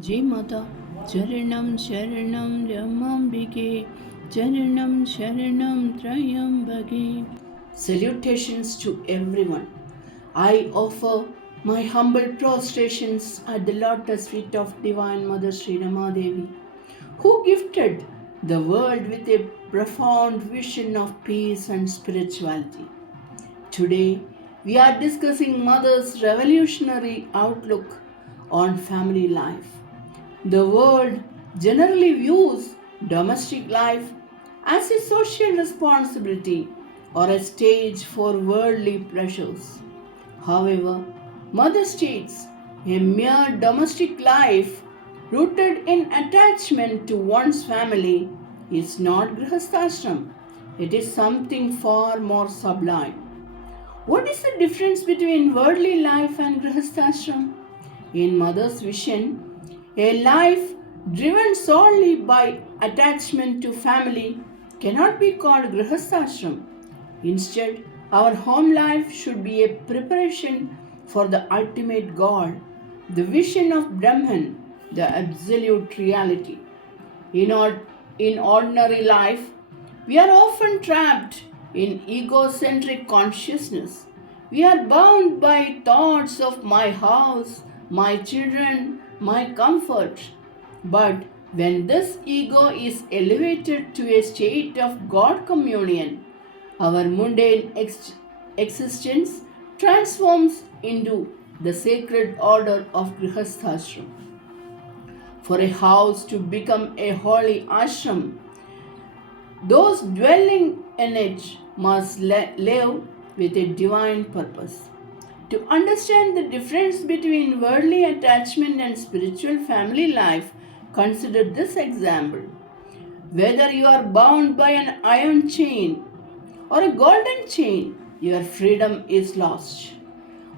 Jai Mata, Charanam Sharanam Ramambike, Charanam Sharanam Trayambage. Salutations to everyone. I offer my humble prostrations at the lotus feet of Divine Mother Sri Ramadevi, who gifted the world with a profound vision of peace and spirituality. Today, we are discussing Mother's revolutionary outlook on family life. The world generally views domestic life as a social responsibility or a stage for worldly pleasures. However, Mother states a mere domestic life rooted in attachment to one's family is not Grihasthasram. It is something far more sublime. What is the difference between worldly life and Grihasthashram? In Mother's vision, a life driven solely by attachment to family cannot be called Grihasthashram. Instead, our home life should be a preparation for the ultimate God, the vision of Brahman, the absolute reality. In ordinary life, we are often trapped in egocentric consciousness. We are bound by thoughts of my house, my children, my comfort. But when this ego is elevated to a state of God communion, our mundane existence transforms into the sacred order of Grihasthashram. For a house to become a holy ashram, those dwelling in it must live with a divine purpose. To understand the difference between worldly attachment and spiritual family life, consider this example. Whether you are bound by an iron chain or a golden chain, your freedom is lost.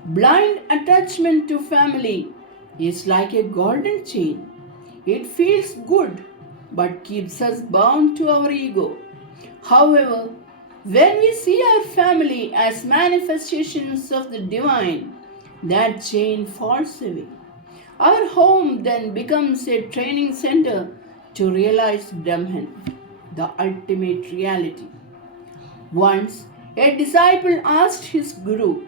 Blind attachment to family is like a golden chain. It feels good but keeps us bound to our ego. However, when we see our family as manifestations of the divine, that chain falls away. Our home then becomes a training center to realize Brahman, the ultimate reality. Once, a disciple asked his guru,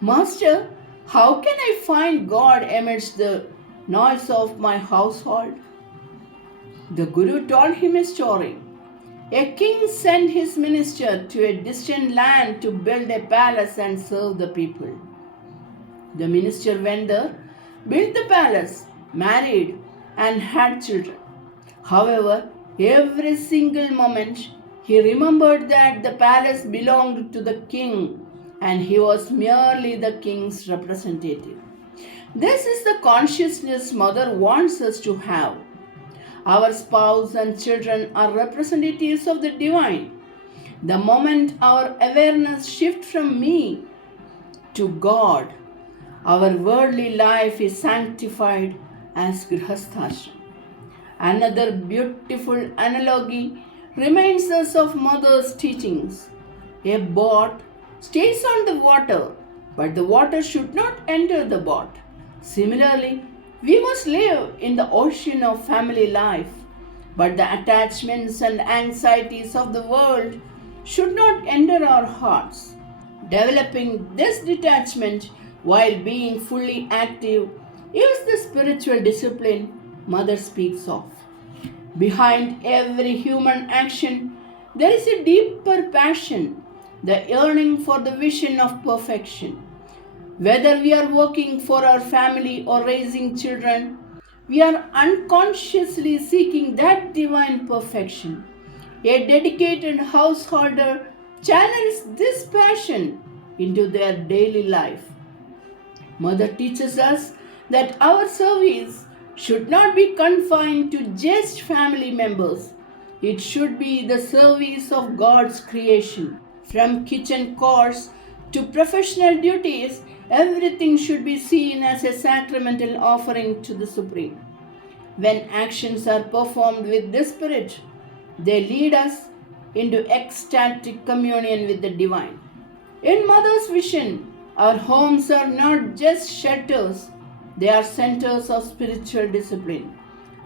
Master, how can I find God amidst the noise of my household? The Guru told him a story. A king sent his minister to a distant land to build a palace and serve the people. The minister went there, built the palace, married, and had children. However, every single moment he remembered that the palace belonged to the king and he was merely the king's representative. This is the consciousness Mother wants us to have. Our spouse and children are representatives of the divine. The moment our awareness shifts from me to God, our worldly life is sanctified as Grihasthashram. Another beautiful analogy reminds us of Mother's teachings. A boat stays on the water, but the water should not enter the boat. Similarly, we must live in the ocean of family life, but the attachments and anxieties of the world should not enter our hearts. Developing this detachment while being fully active is the spiritual discipline Mother speaks of. Behind every human action, there is a deeper passion, the yearning for the vision of perfection. Whether we are working for our family or raising children, we are unconsciously seeking that divine perfection. A dedicated householder channels this passion into their daily life. Mother teaches us that our service should not be confined to just family members. It should be the service of God's creation. From kitchen chores to professional duties, everything should be seen as a sacramental offering to the Supreme. When actions are performed with this spirit, they lead us into ecstatic communion with the divine. In Mother's vision, our homes are not just shelters, They are centers of spiritual discipline.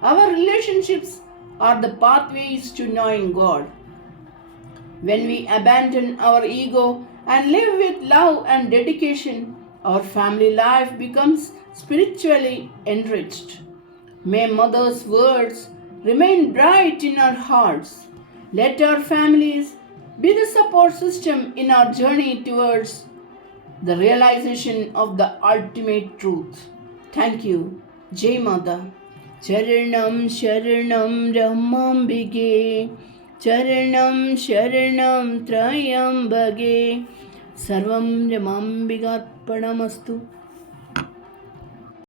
Our relationships are the pathways to knowing God. When we abandon our ego and live with love and dedication, our family life becomes spiritually enriched. May Mother's words remain bright in our hearts. Let our families be the support system in our journey towards the realization of the ultimate truth. Thank you. Jai Mata. Charanam Sharanam Ramambige. Charanam Sharanam Trayambage. Sarvam Ramambigarpanamastu.